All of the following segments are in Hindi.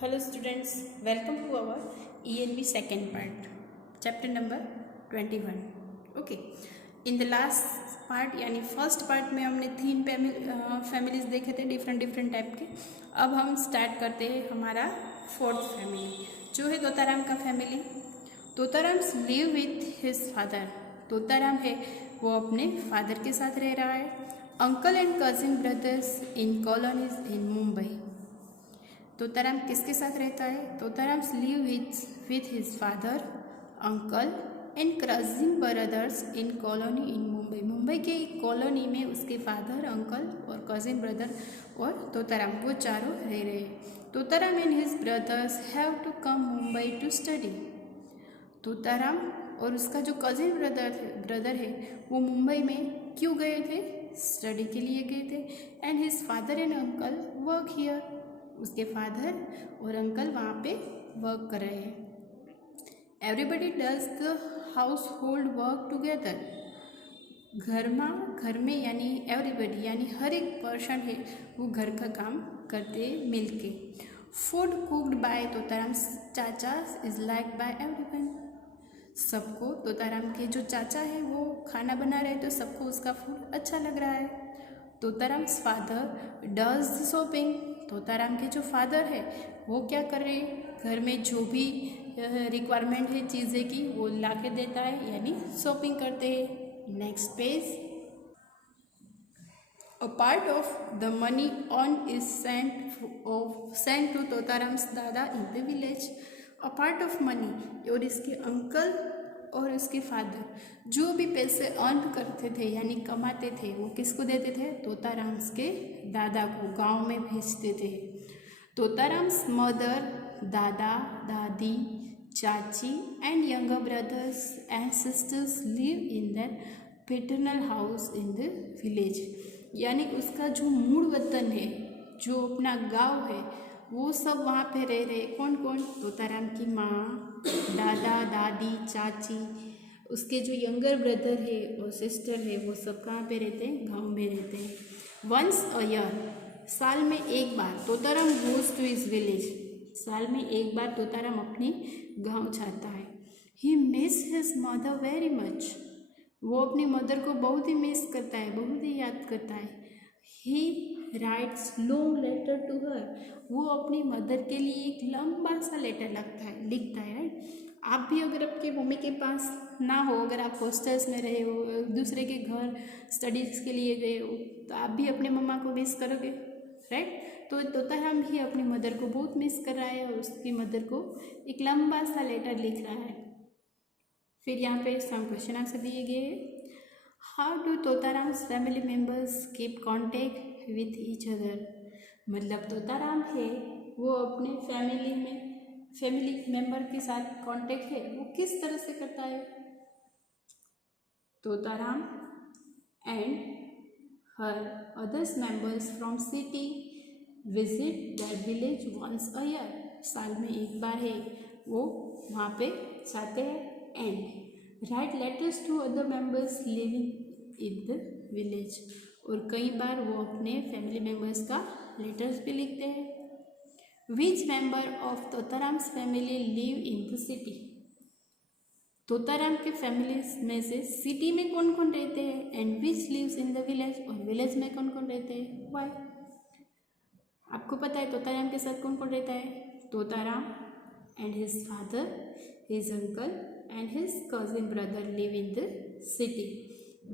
Hello students, welcome to our ENV second part, chapter number 21. Okay, in the last part यानी फर्स्ट पार्ट में हमने 3 फैमिलीज देखे थे डिफरेंट टाइप के। अब हम स्टार्ट करते हैं हमारा फोर्थ फैमिली जो है तोताराम का family. Totaram live with his father. Totaram है वो अपने फादर के साथ रह रहा है। Uncle and cousin brothers in colonies in Mumbai. Totaram किसके साथ रहता है? Totaram live with his father, uncle and cousin brothers in colony in Mumbai. Mumbai के एक कॉलोनी में उसके फादर, अंकल और कजिन ब्रदर और तोताराम वो चारों रह रहे हैं। Totaram and his brothers have to come Mumbai to study. Totaram और उसका जो कजिन ब्रदर है वो मुंबई में क्यों गए थे? स्टडी के लिए गए थे। And his father and uncle work here. उसके फादर और अंकल वहाँ पे वर्क कर रहे हैं। Everybody does the house hold work together. घर में यानी एवरीबडी यानी हर एक पर्सन है वो घर का काम करते मिलके। फूड कुक्ड बाय तोताराम चाचा इज लाइक बाय एवरीवन। सबको तोताराम के जो चाचा है वो खाना बना रहे तो सबको उसका फूड अच्छा लग रहा है। तोताराम्स फादर डज शॉपिंग। तोताराम के जो फादर है वो क्या कर रहे हैं? घर में जो भी रिक्वायरमेंट है चीज़ें की वो ला के देता है यानी शॉपिंग करते हैं। Next page. A part of the money on is sent to Totaram's dada in the village. A part of money और इसके अंकल और उसके फादर जो भी पैसे अर्न करते थे यानी कमाते थे वो किसको देते थे? तोताराम्स के दादा को गांव में भेजते थे। तोताराम्स मदर, दादा, दादी, चाची and younger brothers and sisters live in that paternal house in the village. यानी उसका जो मूल वतन है, जो अपना गांव है, वो सब वहाँ पे रह रहे। कौन कौन? तोताराम की माँ, दादा, दादी, चाची, उसके जो यंगर ब्रदर है और सिस्टर है वो सब कहाँ पे रहते हैं? गांव में रहते हैं। वंस अ ईयर साल में एक बार Totaram goes to his village. साल में एक बार तोताराम अपनी गांव जाता है। He miss his mother very much. वो अपनी मदर को बहुत ही मिस करता है, बहुत ही याद करता है। He writes long letter to her. वो अपनी मदर के लिए एक लंबा सा लेटर लिखता है राइट। आप भी अगर आपके मम्मी के पास ना हो, अगर आप हॉस्टल्स में रहे हो, दूसरे के घर स्टडीज़ के लिए गए हो, तो आप भी अपने मम्मा को मिस करोगे राइट। तो तोताराम भी अपनी मदर को बहुत मिस कर रहा है और उसकी मदर को एक लंबा सा लेटर लिख रहा है। फिर यहाँ पे सम क्वेश्चन आंसर दिए गए। How do Totaram's family members keep contact with each other. मतलब तोताराम है वो अपने फैमिली मेम्बर के साथ कांटेक्ट है वो किस तरह से करता है? Totaram and her others members from city visit that village once a year. साल में एक बार है वो वहाँ पे जाते हैं। And write letters to other members living in the village. और कई बार वो अपने फैमिली मेम्बर्स का लेटर्स भी लिखते हैं। Which member of Totaram's family live in the city. Totaram के फैमिली में से सिटी में कौन कौन रहते हैं? And which lives in the village. और विलेज में कौन कौन रहते हैं? वाई। आपको पता है तोताराम के साथ कौन कौन रहता है? Totaram and his father, his uncle and his cousin brother live in the city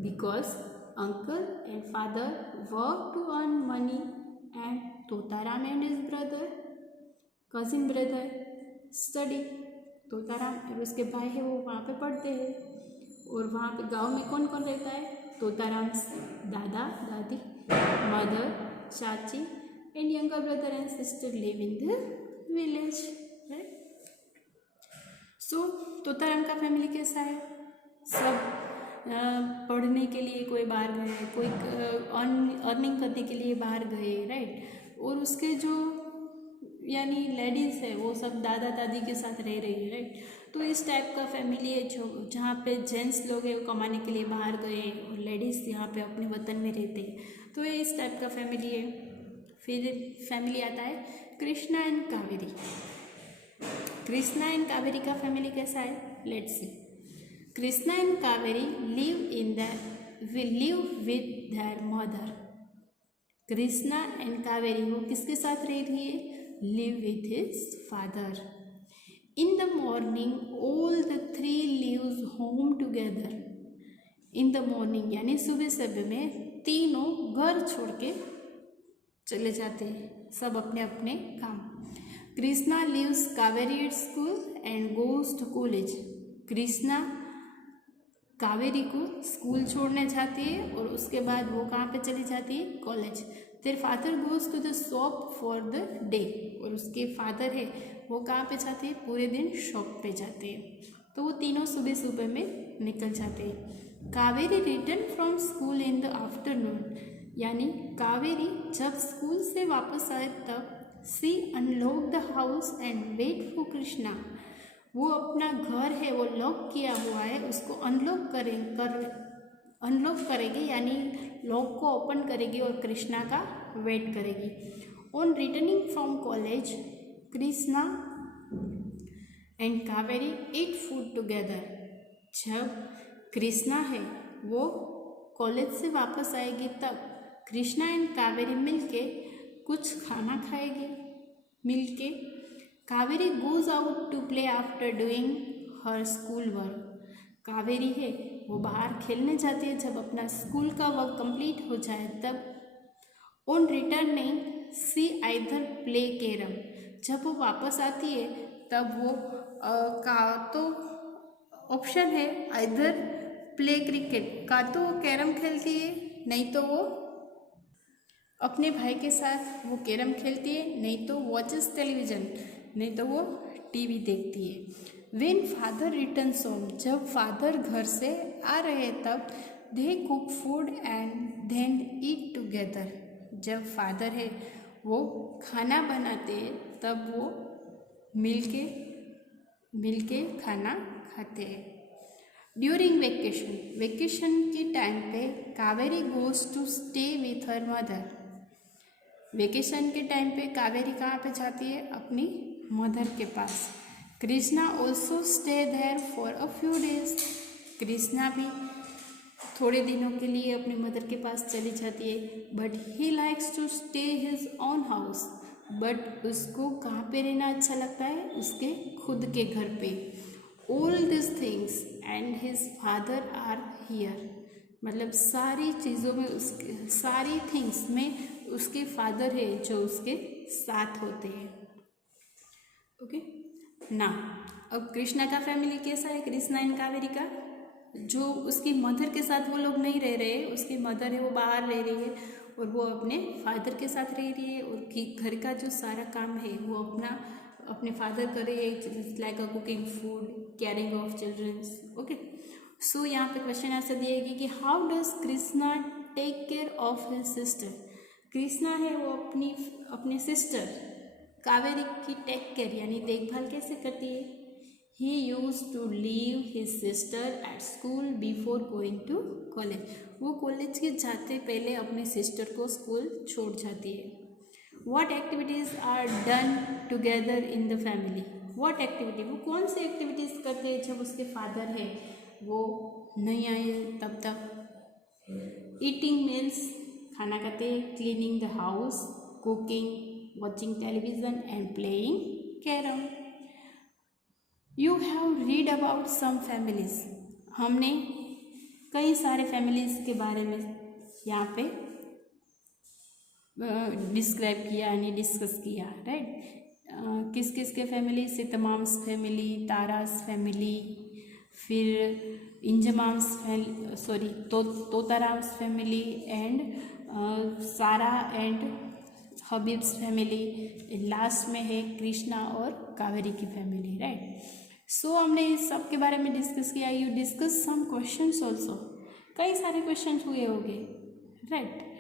because uncle and father work to earn money and Totaram and his cousin brother study। Totaram और उसके भाई है वो वहाँ पे पढ़ते हैं। और वहाँ पे गांव में कौन कौन रहता है? तोताराम दादा, dadi, mother, chachi and younger brother and sister live in the village right. So Totaram का फैमिली कैसा है? सब पढ़ने के लिए कोई बाहर गए, कोई अर्निंग करने के लिए बाहर गए राइट। और उसके जो यानी लेडीज़ है वो सब दादा दादी के साथ रह रही है राइट। तो इस टाइप का फैमिली है जो जहाँ पे जेंट्स लोग हैं वो कमाने के लिए बाहर गए और लेडीज़ यहाँ पे अपने वतन में रहते हैं। तो ये इस टाइप का फैमिली है। फिर फैमिली आता है कृष्णा एंड कावेरी। कृष्णा एंड कावेरी का फैमिली कैसा है, let's see. Krishna and Kaveri live with their mother. Krishna and Kaveri वो किसके साथ रह रही है, live with his father. In the morning all the three leaves home together. In the morning यानी सुबह सुबह में तीनों घर छोड़ के चले जाते हैं, सब अपने अपने काम। Krishna leaves Kaveri at school and goes to college. Krishna Kaveri को स्कूल छोड़ने जाती है और उसके बाद वो कहाँ पे चली जाती है, college. Their father goes to the shop for the day. और उसके फादर है वो कहाँ पे जाते हैं, पूरे दिन शॉप पे जाते हैं। तो वो तीनों सुबह सुबह में निकल जाते हैं। Kaveri return from school in the afternoon, यानी कावेरी जब स्कूल से वापस आए तब she unlock the house and wait for Krishna. वो अपना घर है वो लॉक किया हुआ है, उसको अनलॉक करेगी यानी लॉक को ओपन करेगी और कृष्णा का वेट करेगी। On returning from college Krishna and Kaveri eat food together. जब कृष्णा है वो कॉलेज से वापस आएगी तब कृष्णा एंड कावेरी मिलके कुछ खाना खाएगी मिलके। Kaveri goes out to play after doing her school work. Kaveri है वो बाहर खेलने जाती है जब अपना स्कूल का वर्क कंप्लीट हो जाए तब। On returning she either play carrom. जब वो वापस आती है तब वो का तो ऑप्शन है आइदर प्ले क्रिकेट, का तो वो कैरम खेलती है, नहीं तो वो अपने भाई के साथ वो कैरम खेलती है, नहीं तो वॉचेस टेलीविज़न, नहीं तो वो टीवी देखती है। व्हेन फादर रिटर्न्स होम, जब फादर घर से आ रहे तब they cook food and then eat together. जब फादर है वो खाना बनाते हैं तब वो मिलके खाना खाते हैं। ड्यूरिंग वेकेशन के टाइम पे Kaveri goes to stay with her mother. Vacation के टाइम पे कावेरी कहाँ पे जाती है, अपनी मदर के पास। Krishna also stay there for a few days. Krishna भी थोड़े दिनों के लिए अपनी मदर के पास चली जाती है। But he likes to stay his own house. बट उसको कहाँ पे रहना अच्छा लगता है, उसके खुद के घर पे। All this things and his father are here. मतलब सारी चीज़ों में उसके सारी थिंग्स में उसके फादर है जो उसके साथ होते हैं। ओके ना, अब कृष्णा का फैमिली कैसा है, कृष्णा एंड कावेरी का, जो उसकी मदर के साथ वो लोग नहीं रह रहे, उसकी मदर है वो बाहर रह रही है और वो अपने फादर के साथ रह रही है। और घर का जो सारा काम है वो अपने फादर कर रही है, like a cooking food, caring of childrens. Okay, so यहाँ पे क्वेश्चन आंसर दिएगी कि how does Krishna take care of his sister. Krishna है वो अपने सिस्टर कावेरी की टेक केयर यानी देखभाल कैसे करती है। He use to leave his sister at school before going to college. वो कॉलेज के जाते पहले अपने सिस्टर को स्कूल छोड़ जाती है। What activities are done together in the family? What activity, वो कौन सी एक्टिविटीज़ करते हैं जब उसके फादर है वो नहीं आए तब तक। ईटिंग मील्स, खाना खाते हैं, cleaning the house, cooking, watching television and playing carrom. You have read about some families. हमने कई सारे फैमिलीज़ के बारे में यहाँ पे डिस्क्राइब किया यानी डिस्कस किया, राइट। किस किस के फैमिली, सीतमाम्स फैमिली, तारास फैमिली, फिर इंजमाम्स तोताराम्स फैमिली एंड सारा एंड हबीब्स फैमिली। लास्ट में है कृष्णा और कावेरी की फैमिली, राइट। सो हमने इस सब के बारे में डिस्कस किया। You discuss some questions also, कई सारे क्वेश्चन हुए होंगे, राइट।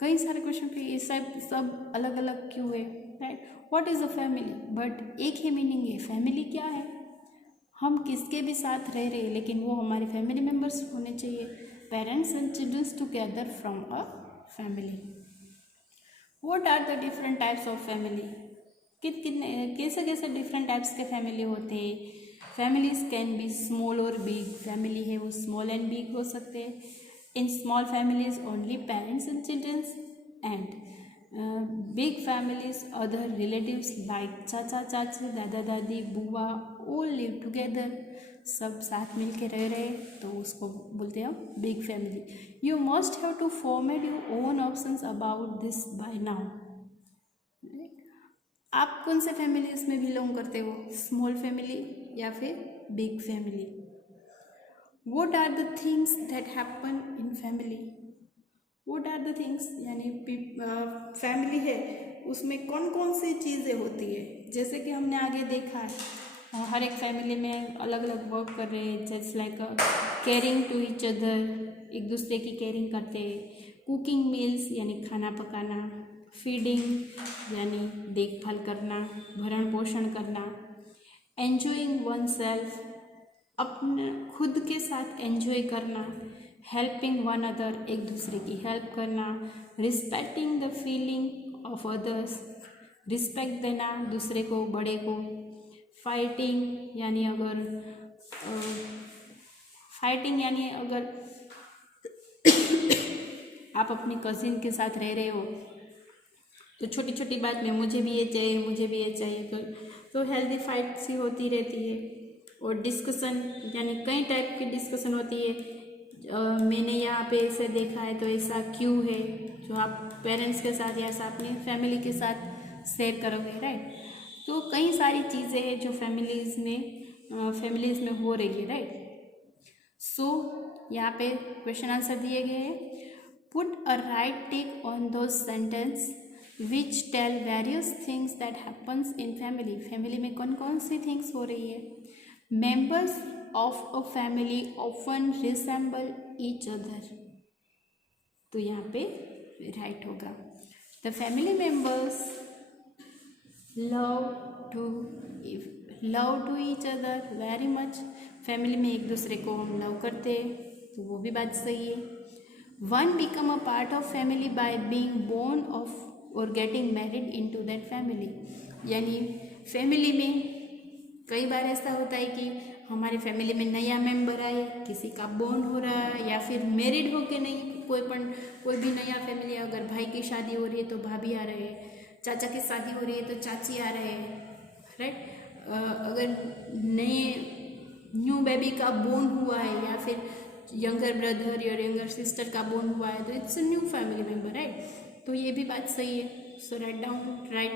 कई सारे क्वेश्चन पे ये सब अलग अलग क्यों है, right. What is a family, but एक ही मीनिंग है। फैमिली क्या है, हम किसके भी साथ रह रहे हैं लेकिन वो हमारे फैमिली मेम्बर्स होने चाहिए। Parents and childrens together from a family. What are the different types of family, कितने कैसे कैसे डिफरेंट टाइप्स के फैमिली होते हैं। फैमिलीज कैन बी स्मॉल और बिग, फैमिली है वो स्मॉल एंड बिग हो सकते हैं। In small families only parents and childrens, and big families other relatives like चाचा चाची, दादा दादी, बुआ, ऑल लिव टुगेदर, सब साथ मिल के रह रहे, तो उसको बोलते हैं हम big family. You must have to format your own options about this by now. आप कौन से फैमिलीज में बिलोंग करते हो, स्मॉल फैमिली या फिर big family. What are the things that happen in family, what are the things यानी फैमिली है उसमें कौन कौन सी चीज़ें होती है। जैसे कि हमने आगे देखा है हर एक फैमिली में अलग अलग वर्क कर रहे हैं, just like caring to each other, एक दूसरे की केयरिंग करते हैं। कुकिंग मील्स यानी खाना पकाना, फीडिंग यानी देखभाल करना, भरण पोषण करना, एन्जॉइंग वन सेल्फ अपने खुद के साथ एंजॉय करना, हेल्पिंग वन अदर एक दूसरे की हेल्प करना, respecting the feeling of others respect देना दूसरे को, बड़े को, फाइटिंग यानी अगर आप अपनी कजिन के साथ रह रहे हो तो छोटी छोटी बात में मुझे भी ये चाहिए, मुझे भी ये चाहिए, तो हेल्दी फाइट सी होती रहती है। और डिस्कशन यानी कई टाइप की डिस्कशन होती है, मैंने यहाँ पे ऐसे देखा है तो ऐसा क्यों है, जो आप पेरेंट्स के साथ या अपनी फैमिली के साथ शेयर करोगे, राइट। तो कई सारी चीज़ें हैं जो फैमिलीज़ में हो रही है, राइट। सो यहाँ पे क्वेश्चन आंसर दिए गए हैं। Put a right tick on those sentence which tell various things that happens in family, family में कौन कौन सी थिंग्स हो रही है। Members of a family often resemble each other, तो यहाँ पे राइट होगा। The family members love to each other very much, family में एक दूसरे को हम लव करते हैं, तो वो भी बात सही है। One become a part of family by being born of और getting married into that family, यानी फैमिली में कई बार ऐसा होता है कि हमारे फैमिली में नया मेंबर आए, किसी का बोर्न हो रहा है या फिर मैरिड होके नहीं, कोई भी नया फैमिली, अगर भाई की शादी हो रही है तो भाभी आ रहे हैं, चाचा की शादी हो रही है तो चाची आ रहे हैं, राइट। अगर न्यू बेबी का बोर्न हुआ है या फिर यंगर ब्रदर या यंगर सिस्टर का बोर्न हुआ है तो it's a new family member, right. तो ये भी बात सही है, so write down, right.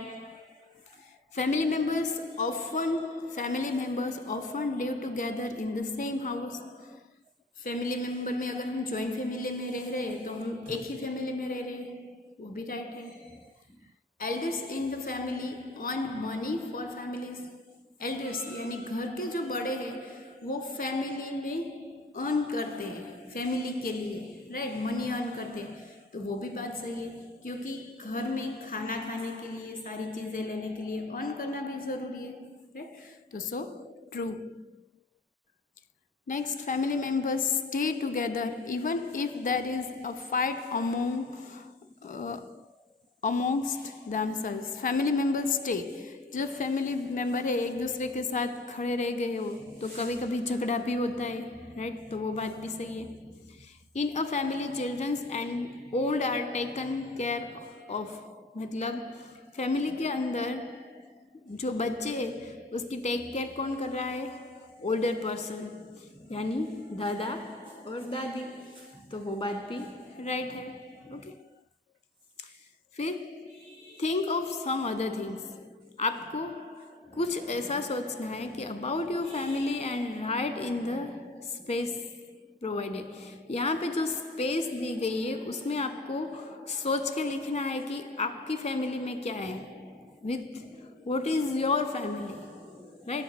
Family members often live together in the same house, family member में अगर हम जॉइंट फैमिली में रह रहे हैं तो हम एक ही फैमिली में रह रहे हैं, वो भी राइट है। Elders in the family on money for families, elders यानी घर के जो बड़े हैं वो फैमिली में अर्न करते हैं फैमिली के लिए, राइट, मनी अर्न करते हैं, तो वो भी बात सही है, क्योंकि घर में खाना खाने के लिए, सारी चीज़ें लेने के लिए अर्न करना भी ज़रूरी है, राइट। तो so true. Next, family members stay together even if there is a fight amongst themselves, family members stay, जब फैमिली मेंबर है एक दूसरे के साथ खड़े रह गए हो तो कभी कभी झगड़ा भी होता है, राइट, तो वो बात भी सही है। In a family childrens and old are taken care of, मतलब फैमिली के अंदर जो बच्चे हैं उसकी टेक केयर कौन कर रहा है, ओल्डर पर्सन यानी दादा और दादी, तो वो बात भी राइट है, ओके। फिर think of some other things, आपको कुछ ऐसा सोचना है कि about your family and write in the space provided, यहाँ पे जो स्पेस दी गई है उसमें आपको सोच के लिखना है कि आपकी फैमिली में क्या है, with what is your family, right.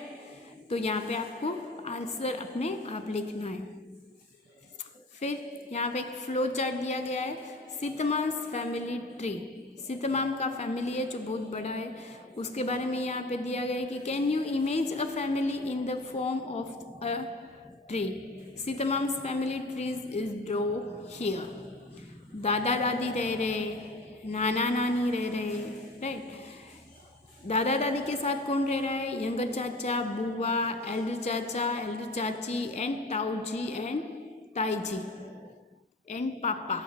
तो यहाँ पे आपको आंसर अपने आप लिखना है। फिर यहाँ पे एक फ्लो चार्ट दिया गया है, सीतमाम्स फैमिली ट्री, सीतमाम का फैमिली है जो बहुत बड़ा है, उसके बारे में यहाँ पे दिया गया है कि can you image a family in the form of a tree, Sitamma's family trees is draw here, दादा दादी रह रहे, नाना नानी रह रहे हैं, राइट। दादा दादी के साथ कौन रह रहा है? यंगर चाचा, बुआ, एल्डर चाचा, एल्डर चाची एंड ताऊ जी एंड ताई जी एंड पापा।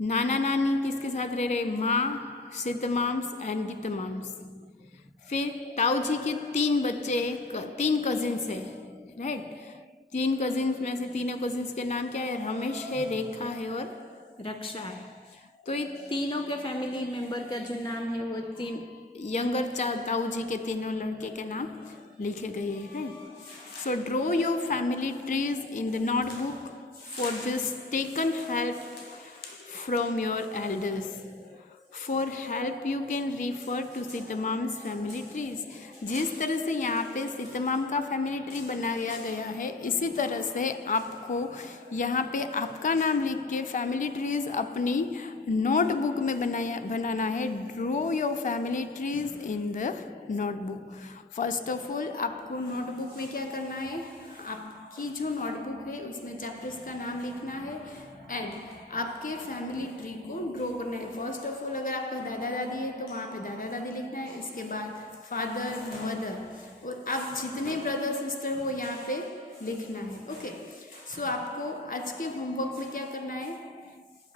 नाना नानी किसके साथ रह रहे? माँ, सितमाम्स एंड गितमाम्स। फिर ताऊ जी के 3 बच्चे, 3 कजिन्स है, राइट। 3 कजिन्स में से तीनों कजिन्स के नाम क्या है? रमेश है, रेखा है और रक्षा है। तो ये तीनों के फैमिली मेंबर का जो नाम है वो 3 यंगर ताऊ जी के तीनों लड़के के नाम लिखे गए हैं। So draw your family trees in the notebook. For this taken help from your elders. For help you can refer to Sitamma's family trees. जिस तरह से यहाँ पे सीतमाम का फैमिली ट्री बनाया गया है, इसी तरह से आपको यहाँ पे आपका नाम लिख के फैमिली ट्रीज अपनी नोटबुक में बनाना है। Draw your family trees in the notebook. First of all आपको नोटबुक में क्या करना है? आपकी जो नोटबुक है उसमें चैप्टर्स का नाम लिखना है एंड आपके फैमिली ट्री को ड्रॉ करना है। फर्स्ट ऑफ ऑल अगर आपका दादा दादी है तो वहाँ पे दादा दादी लिखना है, इसके बाद फादर, मदर और आप जितने ब्रदर सिस्टर हो यहाँ पे लिखना है। ओके, सो आपको आज के होमवर्क में क्या करना है?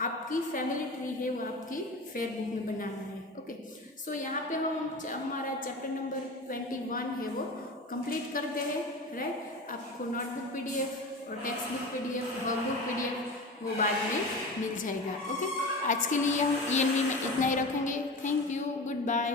आपकी फैमिली ट्री है वो आपकी फेयरबुक में बनाना है। ओके, सो यहाँ पे हम हमारा चैप्टर नंबर 21 है वो कंप्लीट करते हैं, राइट। आपको नोटबुक PDF और text book PDF, workbook PDF वो बाद में मिल जाएगा। ओके, आज के लिए हम ENV में इतना ही रखेंगे। Thank you, good bye.